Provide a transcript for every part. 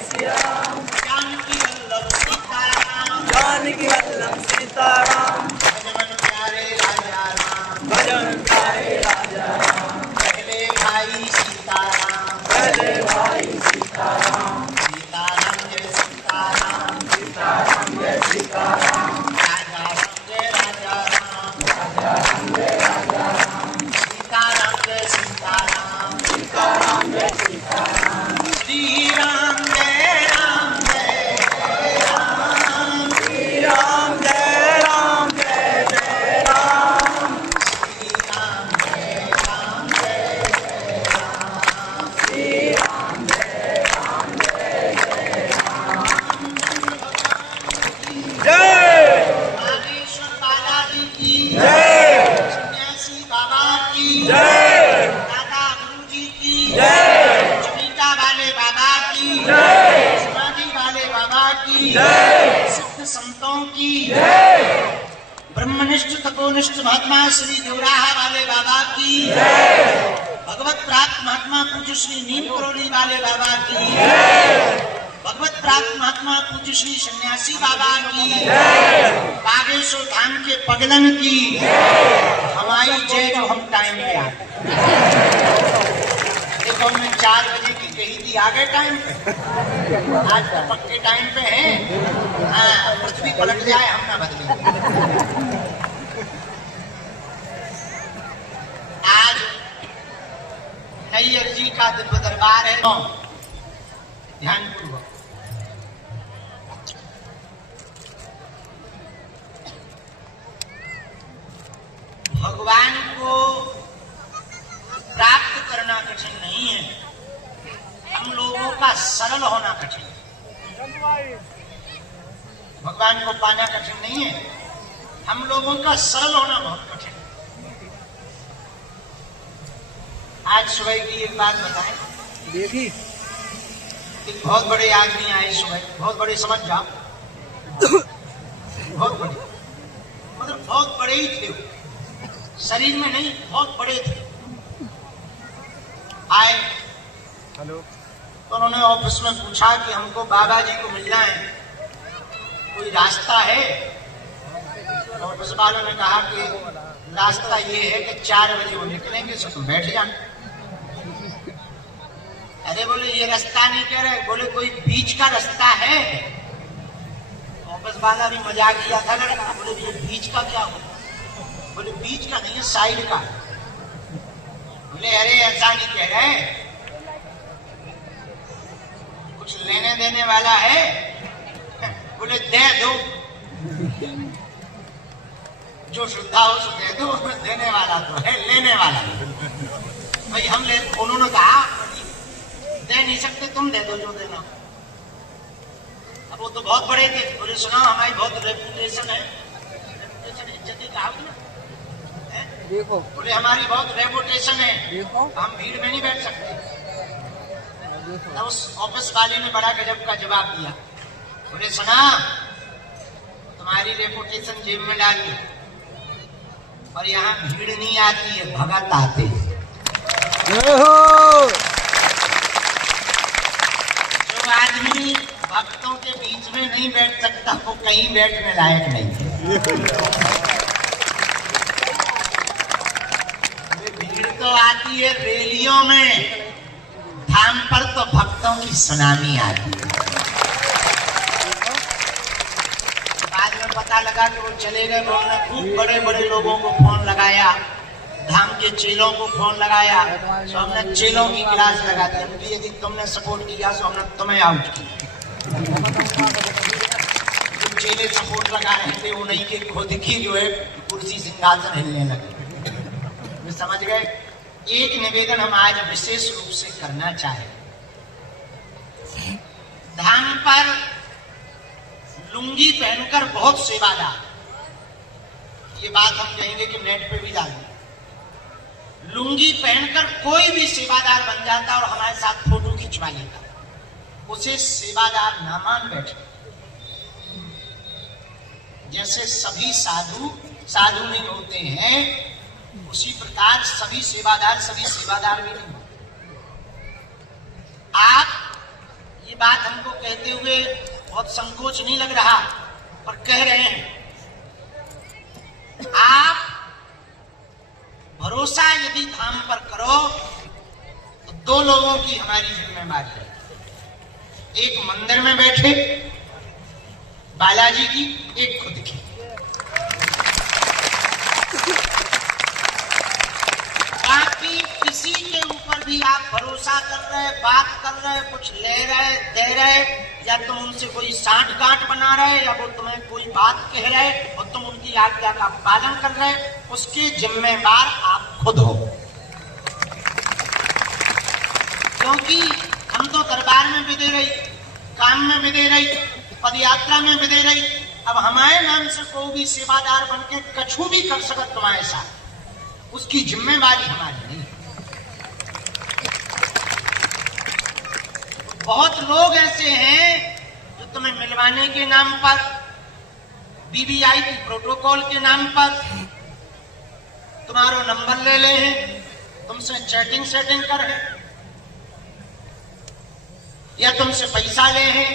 श्री राम। जानकी वल्लभ सीताराम, जानकी वल्लभ सीताराम। भजन प्यारे राजा राम, भजन प्यारे राजा राम। पहले भाई सीताराम, पहले भाई सीताराम। सीताराम जय सीताराम, सीताराम जय सीताराम। राजा राम जय राजा राम, राजा राम जय राजा राम। सीताराम जय सीताराम, सीताराम जय सीताराम। श्री राम जय राम जय राम, श्री राम जय राम जय जय राम। श्री राम जय राम जय राम, श्री राम जय राम जय जय राम। जय नागेश्वर बालाजी की जय। सन्यासी बाबा की जय। दादा गुरु जी की जय। चमीटा वाले बाबा की जय। समाधि वाले बाबा की जय। सिद्ध संतों की जय। ब्रह्मनिष्ठ तपोनिष्ठ महात्मा श्री देवराहा वाले बाबा की जय। भगवत प्राप्त महात्मा पूज्य श्री नीम करोली वाले बाबा की जय। भगवत प्राप्त महात्मा पूज्य श्री सन्यासी बाबा की जय। बागेश्वर धाम के पगलन की हमारी जय जो हम टाइम पे आ गए। देखो मैं 4 बजे की कही थी, आ गए टाइम पे। आज तो पक्के टाइम पे हैं। हाँ, पृथ्वी पलट जाए हम ना बदले। आज नैयर जी का दिव्य दरबार है। ध्यान पूर्वक भगवान को प्राप्त करना कठिन नहीं है, हम लोगों का सरल होना कठिन है। भगवान को पाना कठिन नहीं है, हम लोगों का सरल होना बहुत कठिन है। आज सुबह की एक बात बताएं। देखी एक बहुत बड़े आदमी आए सुबह, बहुत बड़े समझ जाओ, बहुत बड़े, मतलब बहुत बड़े ही थे, शरीर में नहीं, बहुत बड़े थे। आए हेलो। तो उन्होंने ऑफिस में पूछा कि हमको बाबा जी को मिलना है, कोई रास्ता है? ऑफिस वालों ने कहा कि रास्ता ये है कि 4 बजे वो निकलेंगे, सो तुम बैठ जाना। अरे बोले ये रास्ता नहीं कह रहे, बोले कोई बीच का रास्ता है? ऑफिस वाला भी मजाक किया था लड़का, बोले ये बीच का क्या हो? बोले बीच का नहीं है, साइड का। बोले अरे ऐसा नहीं कह रहे, कुछ लेने देने वाला है? बोले दे दो, जो श्रद्धा हो सो दे दो, देने वाला तो है, लेने वाला भाई हम ले। उन्होंने कहा दे नहीं सकते, तुम दे दो जो देना। अब वो तो बहुत बड़े थे, बोले सुना हमारी बहुत रेपुटेशन है, रेपुटेशन इज्जत कहा ना, देखो बोले हमारी बहुत रेपुटेशन है, देखो हम भीड़ में नहीं बैठ सकते। तब उस ऑफिस वाले ने बड़ा गजब का जवाब दिया, बोले सुना तुम्हारी रेपुटेशन जेब में डाल दी, और यहाँ भीड़ नहीं आती है, भगत आते हैं। जो आदमी भक्तों के बीच में नहीं बैठ सकता वो कहीं बैठने लायक नहीं है। भीड़ तो आती है रैलियों में, धाम पर तो भक्तों की सुनामी आती है। बाद में पता लगा कि वो चले गए, उन्होंने खूब बड़े बड़े लोगों को फोन लगाया, धाम के चेलों को फोन लगाया, तो हमने चेलों की क्लास लगा दी, हमने यदि तुमने सपोर्ट किया तो हमने तुम्हें आउट किया। चेले सपोर्ट लगा रहे थे, उन्हीं के खुद की जो है कुर्सी सिंहासन हिलने लगे। समझ गए? एक निवेदन हम आज विशेष रूप से करना चाहे, धाम पर लुंगी पहनकर बहुत सेवादार, ये बात हम कहेंगे कि नेट पे भी डालेंगे। लुंगी पहनकर कोई भी सेवादार बन जाता और हमारे साथ फोटो खिंचवा लेता, उसे सेवादार ना मान बैठे। जैसे सभी साधु साधु नहीं होते हैं, उसी प्रकार सभी सेवादार भी नहीं होते। आप ये बात हमको कहते हुए बहुत संकोच नहीं लग रहा, पर कह रहे हैं। आप भरोसा यदि धाम पर करो तो दो लोगों की हमारी जिम्मेदारी है। एक मंदिर में बैठे बालाजी की, एक खुद की। बाकी किसी के ऊपर भी आप भरोसा कर रहे, बात कर रहे, कुछ ले रहे, दे रहे, या तुम उनसे कोई साठ गांठ बना रहे, या वो तुम्हें कोई बात कह रहे और तुम उनकी आज्ञा का पालन कर रहे, उसके जिम्मेदार आप खुद हो। क्योंकि हम तो दरबार में विदे रही, काम में विदे रही, पदयात्रा में विदे रही, अब हमारे नाम से कोई भी सेवादार बन के कछु भी कर सकत तुम्हारे साथ, उसकी जिम्मेवारी हमारी नहीं। बहुत लोग ऐसे हैं जो तुम्हें मिलवाने के नाम पर, वीवीआईपी प्रोटोकॉल के नाम पर तुम्हारा नंबर ले ले हैं, तुमसे चैटिंग सेटिंग कर है, या तुमसे पैसा ले हैं,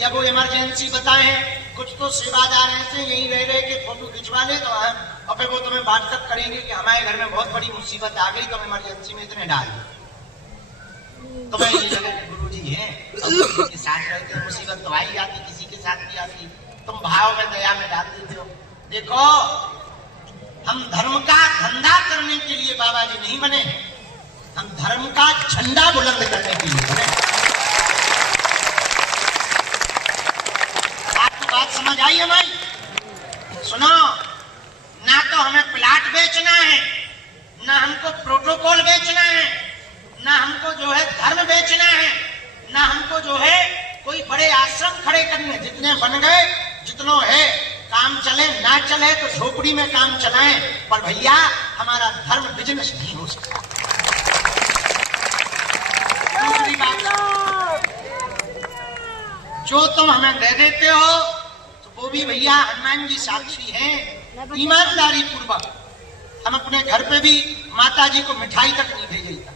या वो इमरजेंसी बताए हैं। कुछ तो सेवादार ऐसे यही रह रहे कि फोटो खिंचवा ले तो और फिर वो तुम्हें व्हाट्सएप करेंगे कि हमारे घर में बहुत बड़ी मुसीबत आ गई, तो इमरजेंसी में इतने डाल तुम्हें ये लगे गुरु जी है, किसी के साथ रहते मुसीबत तो आई जाती, किसी के साथ भी आती, तुम भाव में दया में डाल देते हो। देखो, हम धर्म का धंधा करने के लिए बाबा जी नहीं बने, हम धर्म का झंडा बुलंद करने के लिए बने। आपको बात समझ आई हमारी? सुनो, ना तो हमें प्लाट बेचना है, ना हमको प्रोटोकॉल बेचना है, ना हमको जो है धर्म बेचना है, ना हमको जो है कोई बड़े आश्रम खड़े करने। जितने बन गए, जितनों है, काम चले ना चले तो झोपड़ी में काम चलाएं, पर भैया हमारा धर्म बिजनेस नहीं हो सकता। दूसरी बात, जो तुम हमें दे देते हो तो वो भी भैया हनुमान जी साक्षी हैं, ईमानदारी पूर्वक हम अपने घर पे भी माता जी को मिठाई तक नहीं भेजे था।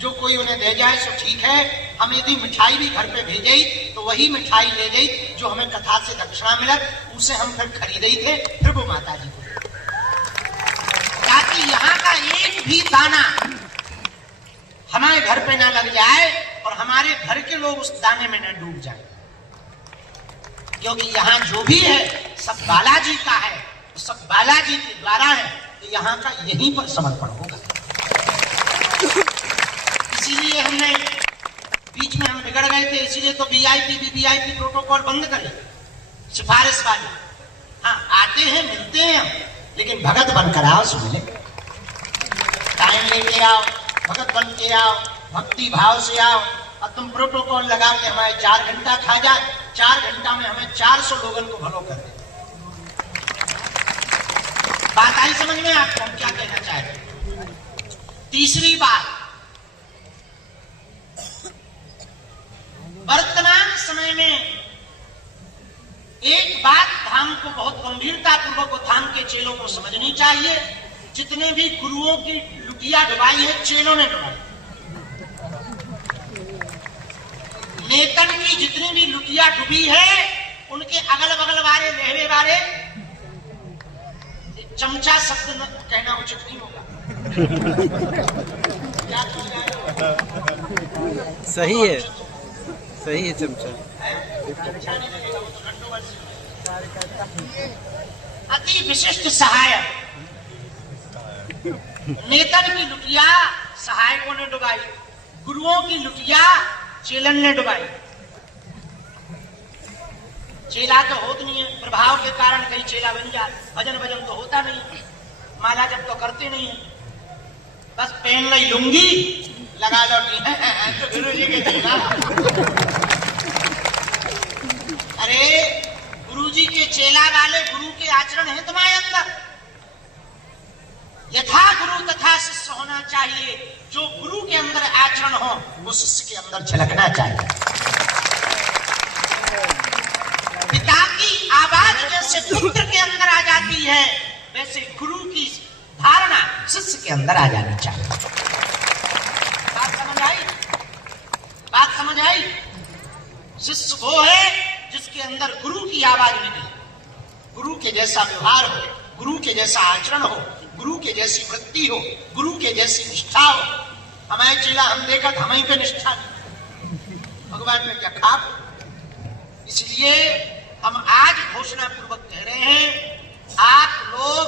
जो कोई उन्हें दे जाए सो ठीक है, हम यदि मिठाई भी घर पे भेजे तो वही मिठाई ले गई जो हमें कथा से दक्षिणा मिला, उसे हम फिर खरीदे ही थे, फिर वो माता जी को, ताकि यहाँ का एक भी दाना हमारे घर पे ना लग जाए और हमारे घर के लोग उस दाने में न डूब जाए। क्योंकि यहाँ जो भी है सब बालाजी का है, सब बालाजी के द्वारा है, तो यहाँ का यहीं पर समर्पण होगा। इसीलिए हमने बीच में हम बिगड़ गए थे, इसीलिए तो वीवीआईपी प्रोटोकॉल बंद करे, सिफारिश वाले। हाँ, आते हैं, मिलते हैं हम, लेकिन भगत बनकर आओ, सुन ले, टाइम लेके आओ, भगत बन के आओ, भक्ति भाव से आओ। और तुम प्रोटोकॉल लगा के हमारे 4 घंटा खा जाए, 4 घंटा में हमें 400 लोगों को भलो कर दे। बात आई समझ में आपको हम क्या कहना चाहते? तीसरी बात, वर्तमान समय में एक बात धाम को बहुत गंभीरता पूर्वक धाम के चेलों को समझनी चाहिए। जितने भी गुरुओं की लुटिया डुबाई है, चेलों ने डुबाई। नेतन की जितनी भी लुटिया डुबी है, उनके अगल बगल वाले रहने वाले, चमचा शब्द कहना उचित नहीं होगा, क्या सही है, सही है, चमचा अति विशिष्ट सहायक नेतन की लुटिया सहायकों ने डुबाई, गुरुओं की लुटिया चेलन ने डुबाई। चेला तो होता नहीं है, प्रभाव के कारण कहीं चेला बन जाए, भजन भजन तो होता नहीं, माला जब तो करते नहीं है, बस पहन ली लुंगी, लगा लो तो गुरु जी के चेला। अरे गुरु जी के चेला वाले गुरु के आचरण है तुम्हारे अंदर। यथा गुरु तथा शिष्य होना चाहिए। जो गुरु के अंदर आचरण हो वो शिष्य के अंदर झलकना चाहिए। पिता की आवाज जैसे पुत्र के अंदर आ जाती है, वैसे गुरु की धारणा शिष्य के अंदर आ जानी चाहिए। बात समझ आई? बात समझ आई? शिष्य वो है जिसके अंदर गुरु की आवाज निकले, गुरु के जैसा व्यवहार हो, गुरु के जैसा आचरण हो, गुरु के जैसी वृत्ति हो, गुरु के जैसी निष्ठा हो। हमारे चेला हम देखा हमें पे निष्ठा नहीं, भगवान में क्या खाप। इसलिए हम आज घोषणा पूर्वक कह रहे हैं, आप लोग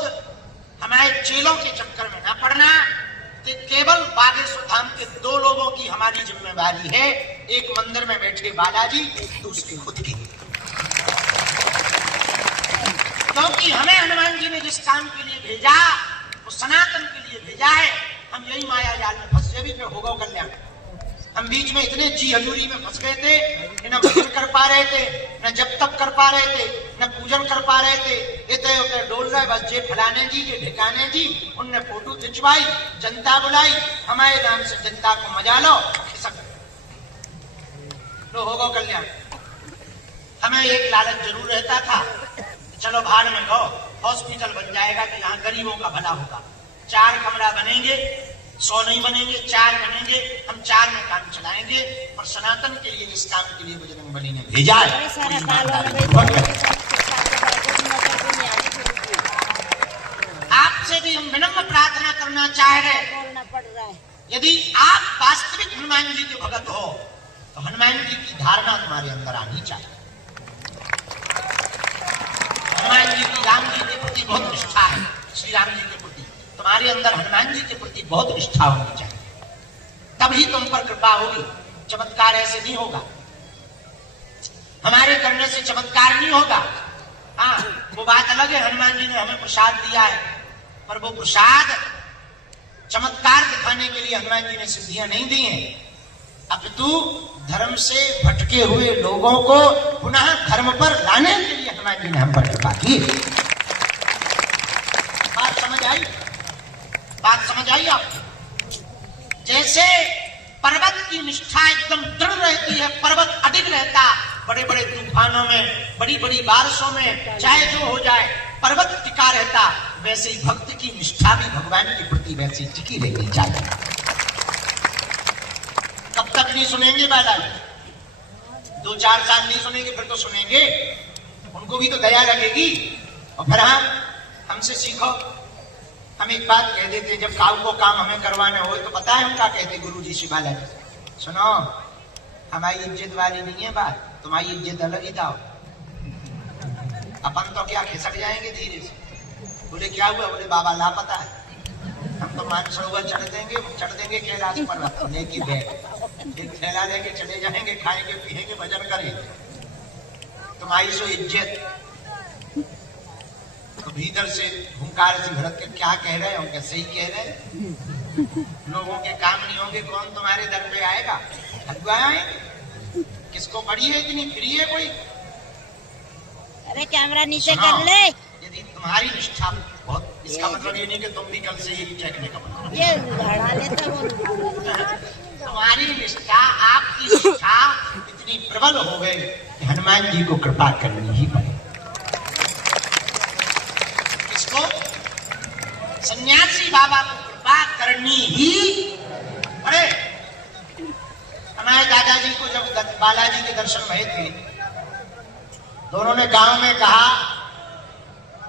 हमारे चेलों के चक्कर में ना पड़ना। कि केवल बागेश्वर धाम के 2 लोगों की हमारी जिम्मेवारी है, एक मंदिर में बैठे बालाजी, दूसरी खुद की। क्योंकि हमें हनुमान जी ने जिस काम के लिए भेजा वो सनातन के लिए भेजा है। हम यही माया जाल में फंस गए, फिर होगा कल्याण। हम बीच में इतने जी हजूरी में फंस गए थे, न भजन कर पा रहे थे, न जप तप कर पा रहे थे, न पूजन कर पा रहे थे। इतने होते डोल रहे बस, जे फलाने जी जे ढिकाने जी, उनने फोटो खिंचवाई, जनता बुलाई, हमारे नाम से जनता को मजा लो, खिसक लो, होगा कल्याण। हमें एक लालच जरूर रहता था, चलो भाड़ में गो हॉस्पिटल बन जाएगा कि यहाँ गरीबों का भला होगा। 4 कमरा बनेंगे, 100 नहीं बनेंगे, 4 बनेंगे, हम 4 में काम चलाएंगे। और सनातन के लिए जिस काम के लिए बजरंगबली ने भेजा है, आपसे भी हम विनम्र प्रार्थना करना चाह रहे, यदि आप वास्तविक हनुमान जी के भगत हो तो हनुमान जी की धारणा तुम्हारे अंदर आनी चाहिए। हनुमान जी की राम जी के प्रति बहुत निष्ठा है, श्री राम जी के प्रति तुम्हारे अंदर हनुमान जी के प्रति बहुत निष्ठा होनी चाहिए, तभी तुम पर कृपा होगी। चमत्कार ऐसे नहीं होगा, हमारे करने से चमत्कार नहीं होगा। हाँ, वो बात अलग है, हनुमान जी ने हमें प्रसाद दिया है, पर वो प्रसाद चमत्कार दिखाने के लिए हनुमान जी ने सिद्धियां नहीं दी हैं। अपितु धर्म से भटके हुए लोगों को पुनः धर्म पर लाने के लिए हनुमान जी ने हम पर कृपा की। बात समझ आई? बात समझ आई आपको? जैसे पर्वत की निष्ठा एकदम दृढ़ रहती है, पर्वत अडिग रहता, बड़े बड़े तूफानों में, बड़ी बड़ी बारिशों में, चाहे जो हो जाए पर्वत टिका रहता, वैसे ही भक्त की निष्ठा भी भगवान के प्रति वैसे टिकी रहनी चाहिए। कब तक नहीं सुनेंगे बालाजी? 2-4 साल नहीं सुनेंगे, फिर तो सुनेंगे, उनको भी तो दया लगेगी। और फिर हमसे सीखो। हम एक बात कह देते, जब काऊ को काम हमें करवाना हो तो पता है हम क्या कहते, गुरुजी श्री बालाजी, सुनो हमारी इज्जत वाली नहीं है बात, तुम्हारी इज्जत अलग ही दाओ। अपन तो क्या खिसक जाएंगे धीरे से। बोले क्या हुआ? बोले बाबा लापता है। हम तो मानसरोवर चढ़ देंगे कैलाश पर्वत लेके बैग, एक थैला लेके चले जाएंगे, खाएंगे पिएंगे भजन करेंगे। तुम्हारी सो इज्जत। तो भीतर से हुंकार से भरत के क्या कह रहे होंगे? सही कह रहे। लोगों के काम नहीं होंगे, कौन तुम्हारे दर पे आएगा? आएंगे। किसको पड़ी है इतनी? फ्री है कोई? अरे कैमरा नीचे कर ले। यदि तुम्हारी निष्ठा बहुत, इसका मतलब ये नहीं कि तुम भी कल से ही चेकने का मतलब, ये बढ़ा लेता वो। तुम्हारी निष्ठा, आपकी निष्ठा इतनी प्रबल हो गई कि हनुमान जी को कृपा करनी ही पड़े। किसको? सन्यासी बाबा को कृपा करनी ही पड़े। हमारे दादाजी को जब बालाजी के दर्शन भये थे तो उन्होंने गांव में कहा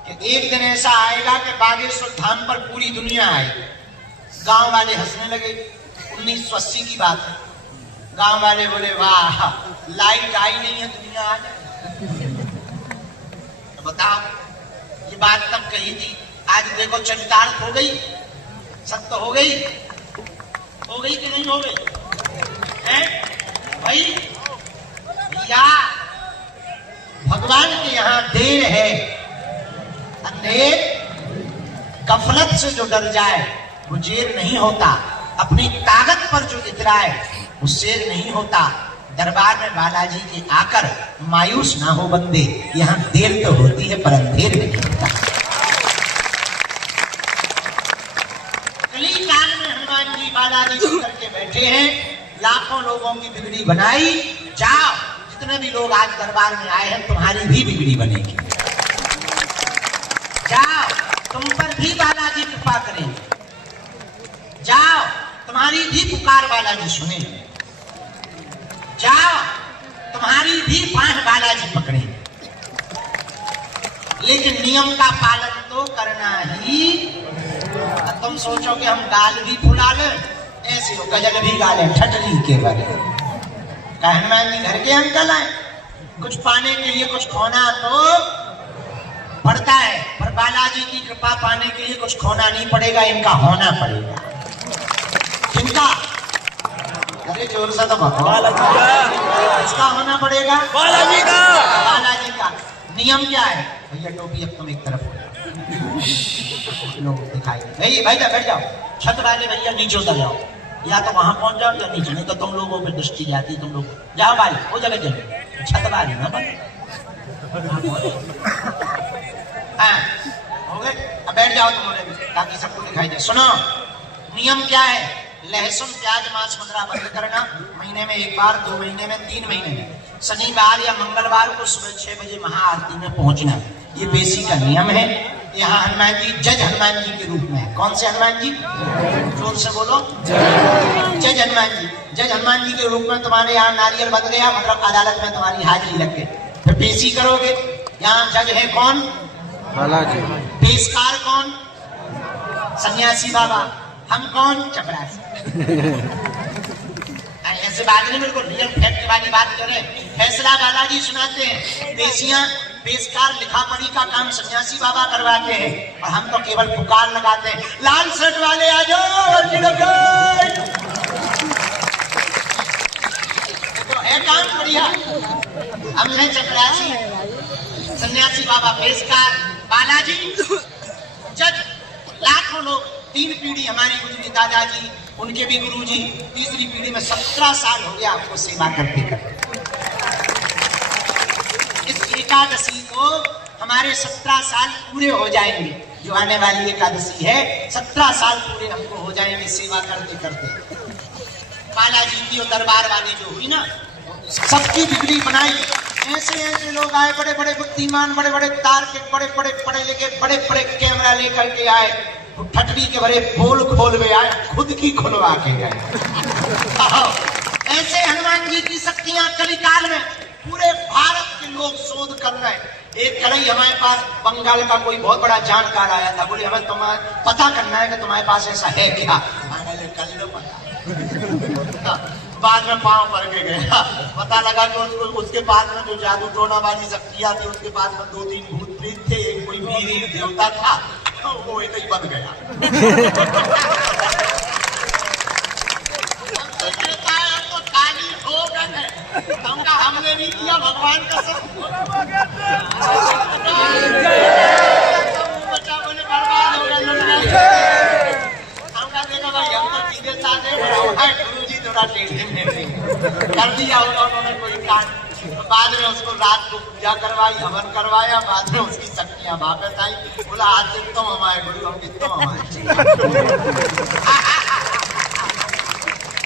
कि एक दिन ऐसा आएगा कि बागेश्वर धाम पर पूरी दुनिया आएगी। गांव वाले हंसने लगे। 1980 की बात है। गांव वाले बोले वाह, लाइट आई नहीं है, दुनिया आ जाए। तो बताओ, ये बात तब कही थी, आज देखो चरितार्थ हो गई, सत्य हो गई कि नहीं हो गई? भाई या भगवान के यहाँ देर है, अंधेर गफलत से जो डर जाए वो जेर नहीं होता, अपनी ताकत पर जो इतराए वो शेर नहीं होता। दरबार में बालाजी के आकर मायूस ना हो बंदे, यहाँ देर तो होती है पर अंधेर नहीं होता। कली काल में हनुमान जी बालाजी को करके बैठे हैं, लाखों लोगों की बिगड़ी बनाई। जाओ, जितने भी लोग आज दरबार में आए हैं तुम्हारी भी बिगड़ी बनेगी। जाओ, तुम पर भी बालाजी कृपा करेंगे। जाओ, तुम्हारी भी पुकार बालाजी सुनेंगे। जाओ, तुम्हारी भी बाह बालाजी पकड़े, लेकिन नियम का पालन तो करना ही। तुम सोचो कि हम गाल भी फुला ले, ऐसे हो गजल भी गा ले ठटरी के बारे। हनुमान जी घर के अंकल आए, कुछ पाने के लिए कुछ खोना तो पड़ता है, पर बालाजी की कृपा पाने के लिए कुछ खोना नहीं पड़ेगा, इनका होना पड़ेगा। इनका अरे जोर से तो बालाजी का इसका होना पड़ेगा, बालाजी का। बालाजी का नियम क्या है भैया? टोपी अब तुम एक तरफ हो लोग दिखाई भाई बैठ जाओ, छत वाले भैया नीचे उतर जाओ, या तो वहां पहुंच जाओ या नीचे, नहीं तो तुम लोगों पे दृष्टि जाती, तुम लोग जाओ भाई वो जगह चलो, छत वाली ना बन। हो गए, अब बैठ जाओ तुम ताकि सबको दिखाई दे। सुनो नियम क्या है? लहसुन प्याज मांस मुद्रा बंद करना, महीने में एक बार, 2 महीने में, 3 महीने में, शनिवार या मंगलवार को सुबह 6 बजे महाआरती में पहुंचना, ये बेसिक का नियम है। यहाँ हनुमान जी जज हनुमान जी के रूप में है। कौन से हनुमान जी? जोर से बोलो, जज हनुमान जी। जज हनुमान जी के रूप में तुम्हारे यहाँ नारियल बन गया, मतलब अदालत में तुम्हारी हाजिरी लग गई, फिर पेशी करोगे। यहाँ जज है कौन? बालाजी। पेशकार कौन? सन्यासी बाबा। हम कौन? चपरासी। ऐसे बात नहीं, बिल्कुल रियल फैक्ट वाली बात करें। फैसला बालाजी सुनाते हैं, पेशियां पेशकार लिखा पढ़ी का काम सन्यासी बाबा करवाते हैं, और हम तो केवल पुकार लगाते हैं, लाल शर्ट वाले आ जाओ। तो है काम बढ़िया। हम है चपरासी, सन्यासी बाबा पेशकार, बालाजी जज। लाखों लोग, 3 पीढ़ी हमारी गुजरी, दादाजी, उनके भी गुरुजी, तीसरी पीढ़ी में 17 साल हो गया आपको सेवा करते करते। इस एकादशी को हमारे 17 साल पूरे हो जाएंगे, जो आने वाली एकादशी है, 17 साल पूरे हमको हो जाएंगे सेवा करते करते। बालाजी की और दरबार वाली जो हुई ना, सबकी बिगड़ी बनाई। ऐसे ऐसे लोग आए, बड़े बड़े बुद्धिमान, बड़े बड़े तार के, बड़े बड़े पढ़े लिखे, बड़े बड़े कैमरा लेकर के आए, ठटरी के बड़े पोल खोल गए आए, खुद की खुलवा के गए। ऐसे हनुमान जी की शक्तियां कलिकाल में पूरे भारत के लोग शोध कर रहे हैं। एक कड़ई हमारे पास बंगाल का कोई बहुत बड़ा जानकार आया था, बोले हमें तुम्हारा पता करना है कि तुम्हारे पास ऐसा है क्या। कर लो पता। बाद में पांव पड़ के गया, पता लगा कि उसके पास में जो जादू टोना वाली शक्तियां थी, उसके पास में 2-3 भूत प्रेत थे, एक कोई वीर देवता था, वो एक ही बन गया। तो खाली हो गए, हमने नहीं किया, भगवान का सब बच्चा बोले बर्बाद हो गया। हमका देखो भाई, हम तो सीधे साधे गुरु जी थोड़ा टेढ़े मेढ़े कर दिया उन्होंने कोई कांड। बाद में उसको रात को पूजा करवाई, हवन करवाया, बाद में उसकी शक्तियां वापस आई। बोला आज से तुम हमारे गुरु, हम तुम हमारे।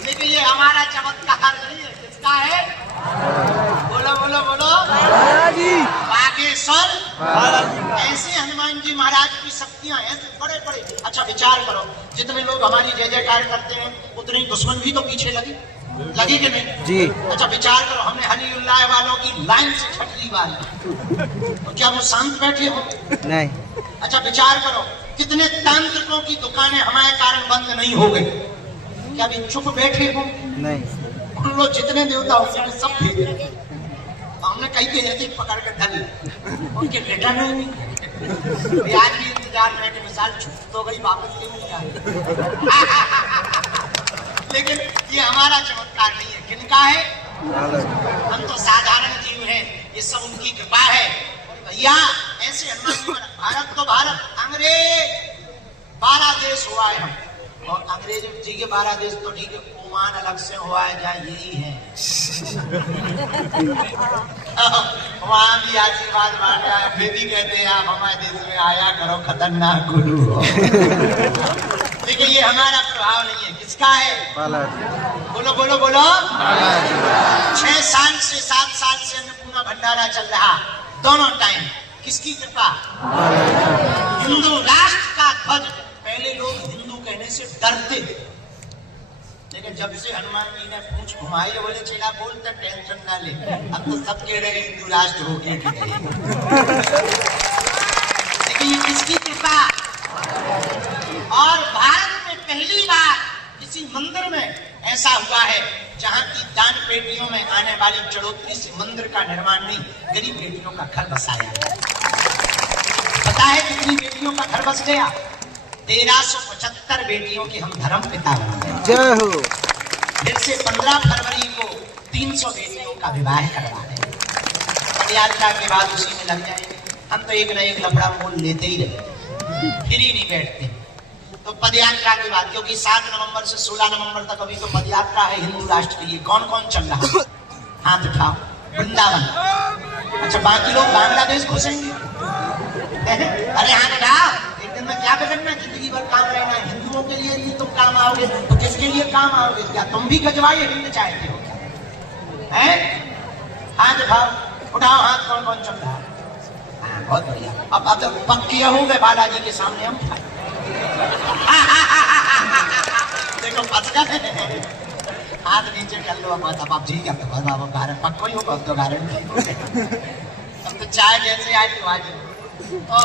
लेकिन ये हमारा चमत्कार नहीं है, किसका है? बोलो बोलो बोलो, बागेश्वर। ऐसे हनुमान जी महाराज की शक्तियां ऐसे बड़े बड़े। अच्छा विचार करो, जितने लोग हमारी जय जयकार करते हैं, उतने दुश्मन भी तो पीछे लगे कि नहीं जी? अच्छा विचार करो, हमने हलीउल्लाह वालों की लाइन से छटरी वाली, तो क्या वो शांत बैठे हो? नहीं। अच्छा विचार करो, कितने तांत्रिकों की दुकानें हमारे कारण बंद नहीं हो गई, क्या अभी चुप बैठे हो? नहीं। उन लोग जितने देवता होंगे सब भेज, हमने कई के जैसे पकड़ के धल, उनके बेटा नहीं। आज भी इंतजार में कि मिसाल छूट तो गई, वापस क्यों नहीं आई? लेकिन ये हमारा चमत्कार नहीं है, किनका है? हम तो साधारण जीव हैं, ये सब उनकी कृपा है। भैया ऐसे हनुमान, भारत तो भारत, अंग्रेज 12 देश हुआ है हम, और अंग्रेज जी के 12 देश तो ठीक है, ओमान अलग से हुआ है जहाँ यही है। वहां भी आशीर्वाद बांटा है, फिर भी कहते हैं आप हमारे देश में आया करो, खतरनाक गुरु हो। लेकिन ये हमारा प्रभाव नहीं है, किसका है? बोलो बोलो बोलो। 6 साल से 7 साल से अन्नपूर्णा भंडारा चल रहा, दोनों टाइम। किसकी कृपा? हिंदू राष्ट्र का ध्वज। पहले लोग हिंदू कहने से डरते थे, लेकिन जब से हनुमान जी ने पूछ घुमाई बोले चेला बोलते टेंशन ना ले, अब तो सब कह रहे हिंदू राष्ट्र हो गया कि नहीं। लेकिन ये किसकी कृपा? और भारत में पहली बार किसी मंदिर में ऐसा हुआ है जहां की दान पेटियों में आने वाली चढ़ोतरी से मंदिर का निर्माण नहीं, गरीब बेटियों का घर बसाया गया। पता है कितनी बेटियों का घर बस गया? 1375 बेटियों के हम धर्म पिता बन गए। जय हो। फिर से 15 फरवरी को 300 बेटियों का विवाह करवा रहे। पदयात्रा के बाद उसी में लग जाएंगे। हम तो एक न एक लफड़ा मोल लेते ही रहे, फिर ही नहीं बैठते। तो पदयात्रा के बाद, क्योंकि 7 नवंबर से 16 नवंबर तक अभी तो पदयात्रा है हिंदू राष्ट्र के लिए। कौन कौन चल रहा है? हाथ उठाओ। वृंदावन। अच्छा, बाकी लोग बांग्लादेश घुसेंगे? अरे हाथ उठाओ। एक दिन में क्या बदलना, जिंदगी भर काम रहना है। हिंदुओं के लिए ही तुम काम आओगे तो किसके लिए काम आओगे? क्या तुम भी गजवाई हिंद चाहते हो? हाथ उठाओ, उठाओ हाथ। कौन कौन चल रहा है? बहुत बढ़िया। अब तो पक्के होंगे बालाजी के सामने हम। देखो फंस गए। हाथ नीचे कर लो। अब आप ठीक है, अब गारंटी पक्को ही होगा। अब तो गारंटी। अब तो चाय जैसे आए तो आज। तो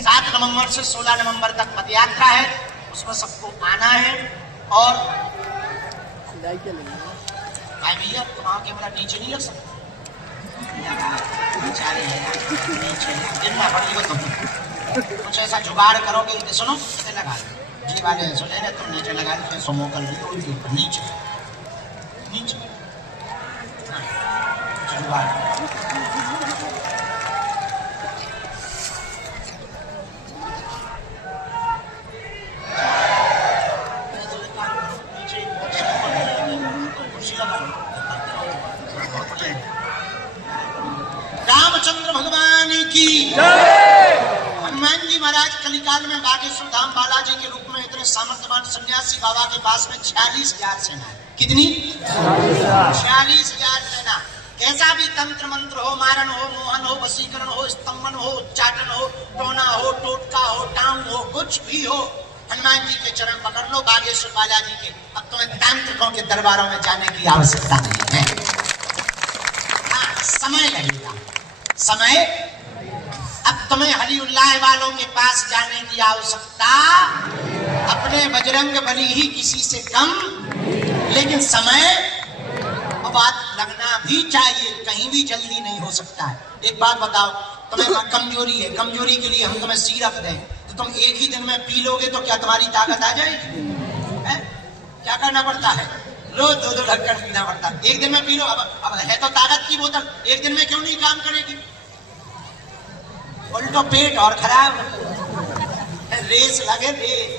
7 नवंबर से 16 नवंबर तक पदयात्रा है, उसमें सबको आना है। और भैया तुम्हारा कैमरा नीचे नहीं लग सकता? कुछ ऐसा जुगाड़ करोगे तो सुनो, इसे लगा जी वाले सुने ना, तुम नीचे लगा लो, सोमो कर लो नीचे नीचे जुगाड़। रामचंद्र भगवान की जय। हनुमान जी महाराज कलिकाल में बागेश्वर धाम बालाजी के रूप में इतने सामर्थ्यवान सन्यासी बाबा के पास में 46,000 सेना है। कितनी? 46,000 सेना। कैसा भी तंत्र मंत्र हो, मारण हो, मोहन हो, वशीकरण हो, स्तंभन हो, उच्चाटन हो, टोना हो, टोटका हो, टांग हो, कुछ भी हो, हनुमान जी के चरण पकड़ लो बागेश्वर बालाजी के। अब तुम्हें तांत्रिकों के दरबारों में जाने की आवश्यकता नहीं है। हाँ, समय लगेगा, समय। अब तुम्हें हलीउल्लाह वालों के पास जाने की आवश्यकता, अपने बजरंग बली ही किसी से कम। लेकिन समय और बात लगना भी चाहिए, कहीं भी जल्दी नहीं हो सकता है। एक बात बताओ, तुम्हें कमजोरी है, कमजोरी के लिए हम तुम्हें सिरप दें तो तुम एक ही दिन में पी लोगे तो क्या तुम्हारी ताकत आ जाएगी? क्या करना पड़ता है? रोज 2-2 ढक्कन पीना पड़ता है। एक दिन में पी लो। अब है तो ताकत की बोतल, एक दिन में क्यों नहीं काम करेगी? उल्टो पेट और खराब, रेस लगे रेस।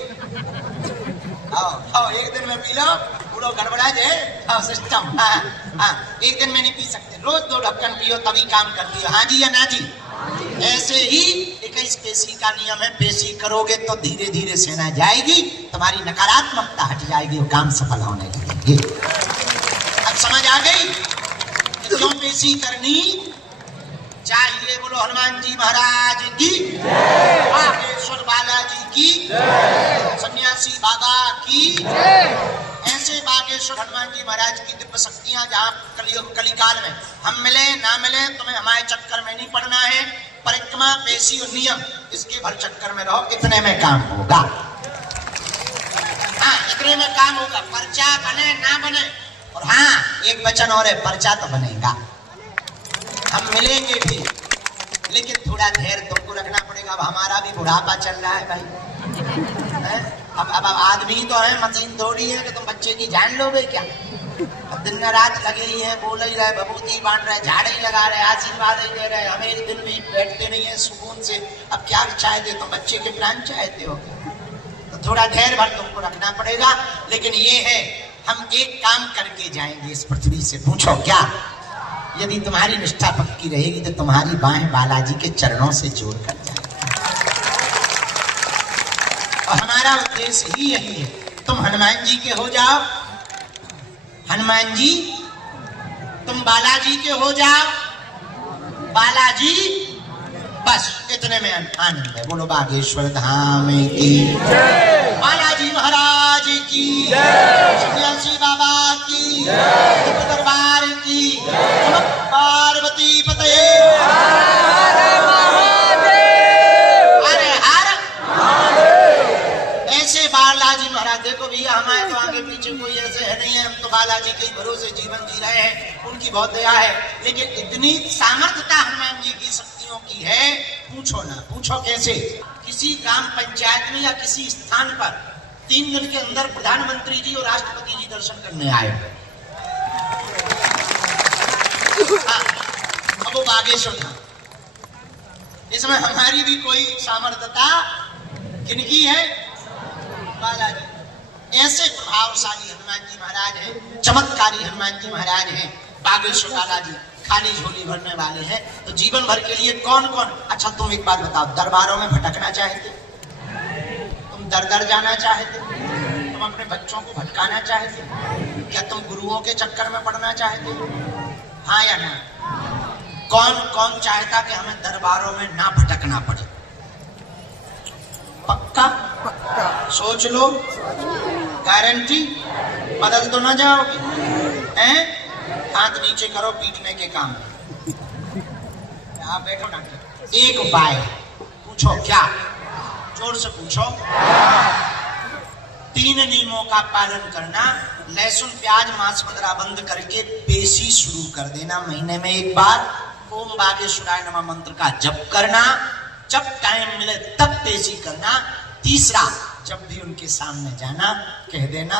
आओ एक दिन में पी लो, पूरा गड़बड़ा जाए सिस्टम। हाँ, एक दिन में नहीं पी सकते, रोज 2 ढक्कन पियो तभी काम करती है। हाँ जी या ना जी? ऐसे ही 21 पेशी का नियम है, पेशी करोगे तो धीरे धीरे सेना जाएगी, तुम्हारी नकारात्मकता हट जाएगी, वो काम सफल होने लगेगी। अब समझ आ गई कि क्यों पेशी करनी चाहिए? बोलो हनुमान जी महाराज की जय, बागेश्वर बालाजी की जय, सन्यासी बाबा की जय। ऐसे बागेश्वर हनुमान जी महाराज की दिव्य शक्तियां, जहाँ कलिकाल में हम मिले ना मिले, तुम्हें हमारे चक्कर में नहीं पड़ना है। परिक्रमा, पेशी और नियम, इसके भर चक्कर में रहो, इतने में काम होगा। हाँ, इतने में काम होगा। पर्चा बने ना बने, और हाँ एक वचन और है, पर्चा तो बनेगा, हम मिलेंगे भी, लेकिन थोड़ा धैर्य तुमको रखना पड़ेगा। अब हमारा भी बुढ़ापा चल रहा है भाई। अब आदमी तो है, मशीन थोड़ी है कि तुम बच्चे की जान लोगे क्या? अब दिन रात लगे ही है, बोल ही रहे, बबूती बांट रहे, झाड़े ही लगा रहे, आशीर्वाद ही दे रहे, हमें एक दिन भी बैठते नहीं है सुकून से। अब क्या चाहते हो? तुम बच्चे के प्राण चाहते हो? तो थोड़ा धैर्य भर तुमको रखना पड़ेगा। लेकिन ये है, हम एक काम करके जाएंगे इस पृथ्वी से। पूछो क्या? यदि तुम्हारी निष्ठा पक्की रहेगी तो तुम्हारी बाहें बालाजी के चरणों से जोड़ कर जाएंगे। और हमारा उद्देश्य ही यही है, तुम हनुमान जी के हो जाओ, हनुमान जी तुम बालाजी के हो जाओ, बालाजी बस इतने में आनंद है। बोलो बागेश्वर धाम की, बालाजी महाराज की, सन्यासी बाबा की, दरबार की, पार्वती पते। ऐसे बालाजी महाराज, देखो भैया हमारे तो आगे पीछे कोई ऐसे है नहीं है, हम तो बालाजी के भरोसे जीवन जी रहे हैं, उनकी बहुत दया है। लेकिन इतनी सामर्थ्यता हनुमान जी की शक्तियों की है, पूछो ना, पूछो कैसे। किसी ग्राम पंचायत में या किसी स्थान पर 3 दिन के अंदर प्रधानमंत्री जी और राष्ट्रपति जी दर्शन करने आए। अब वो बागेश्वर था। इसमें हमारी भी कोई सामर्थ्यता किनकी है? बालाजी। ऐसे प्रभावशाली हनुमान जी महाराज हैं, चमत्कारी हनुमान जी महाराज हैं। बागेश्वर बालाजी खाली झोली भरने वाले हैं। तो जीवन भर के लिए कौन कौन, अच्छा तुम एक बात बताओ, दरबारों में भटकना चाहते? तुम दर दर जाना चाहते? तुम अपने बच्चों को भटकाना चाहते? क्या तुम गुरुओं के चक्कर में पड़ना चाहते? हाँ या ना? कौन कौन चाहता कि हमें दरबारों में ना भटकना पड़े? पक्का? सोच लो, गारंटी? बदल तो ना जाओगे? हैं? हाथ नीचे करो, पीटने के काम। आप बैठो डॉक्टर। एक उपाय, पूछो क्या? जोर से पूछो। 3 नियमों का पालन करना। लहसुन प्याज मांस वगैरह बंद करके पेशी शुरू कर देना। महीने में एक बार ओम बागेश्वराय नमः मंत्र का जप करना। जब टाइम मिले तब पेशी करना। तीसरा, जब भी उनके सामने जाना कह देना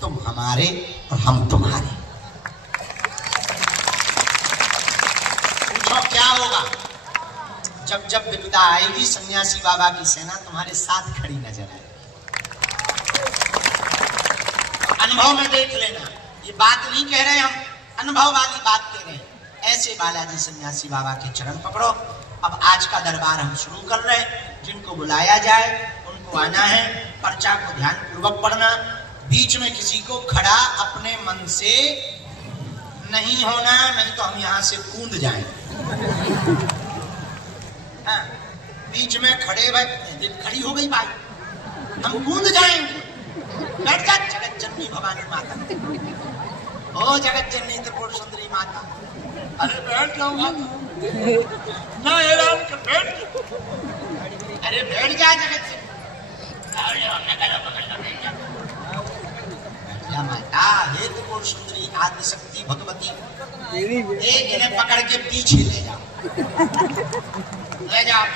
तुम हमारे और हम तुम्हारे। पूछो क्या होगा? जब जब विपदा आएगी सन्यासी बाबा की सेना तुम्हारे साथ खड़ी नजर आएगी। अनुभव में देख लेना, ये बात नहीं कह रहे हम, अनुभव वाली बात कह रहे हैं। ऐसे बालाजी सन्यासी बाबा के चरण पकड़ो। अब आज का दरबार हम शुरू कर रहे हैं। जिनको बुलाया जाए उनको आना है। पर्चा को ध्यान पूर्वक पढ़ना। बीच में किसी को खड़ा अपने मन से नहीं होना, नहीं तो हम यहाँ से कूद जाएंगे। हाँ, बीच में खड़े भाई, खड़ी हो गई भाई, हम कूद जाएंगे। बैठ जा। जगत जननी भवानी माता, ओ जगत जननी त्रिपुर सुंदरी माता। अरे बैठ जाऊंगा ना, ऐलान कर बैठ। अरे बैठ जा जगत से। माता हे त्रिपुर सुंदरी आदिशक्ति भगवती, इन्हें पकड़ के पीछे ले जाओ, ले जाओ।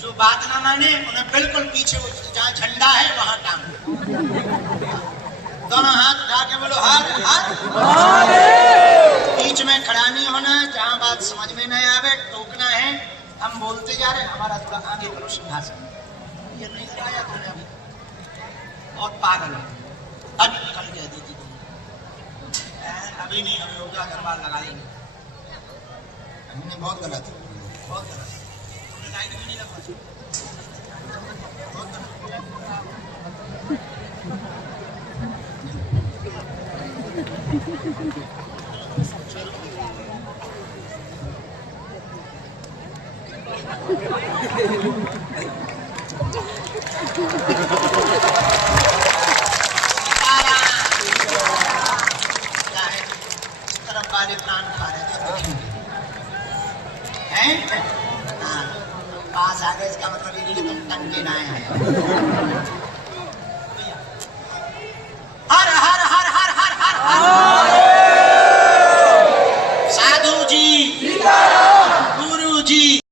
जो बात ना माने उन्हें बिल्कुल पीछे, जहाँ झंडा है वहां टांग। दोनों हाथ उठा के बोलो हर हर। बीच में खड़ा नहीं होना। जहां बात समझ में नहीं आवे टोकना है। हम बोलते जा रहे हैं, हमारा थोड़ा आगे करो सिंहासन। ये नहीं लगाया तुमने अभी, और पागल है। अब कल कह दी थी अभी नहीं, अभी होगा दरबार लगा लेंगे। हमने बहुत गलत, बहुत गलत। तुमने लाइन भी नहीं लगवा, बहुत गलत। वाले प्राण खा रहे थे, हैं? हाँ, पास आ गए, इसका मतलब ये नहीं कि तुम टंके ना आए।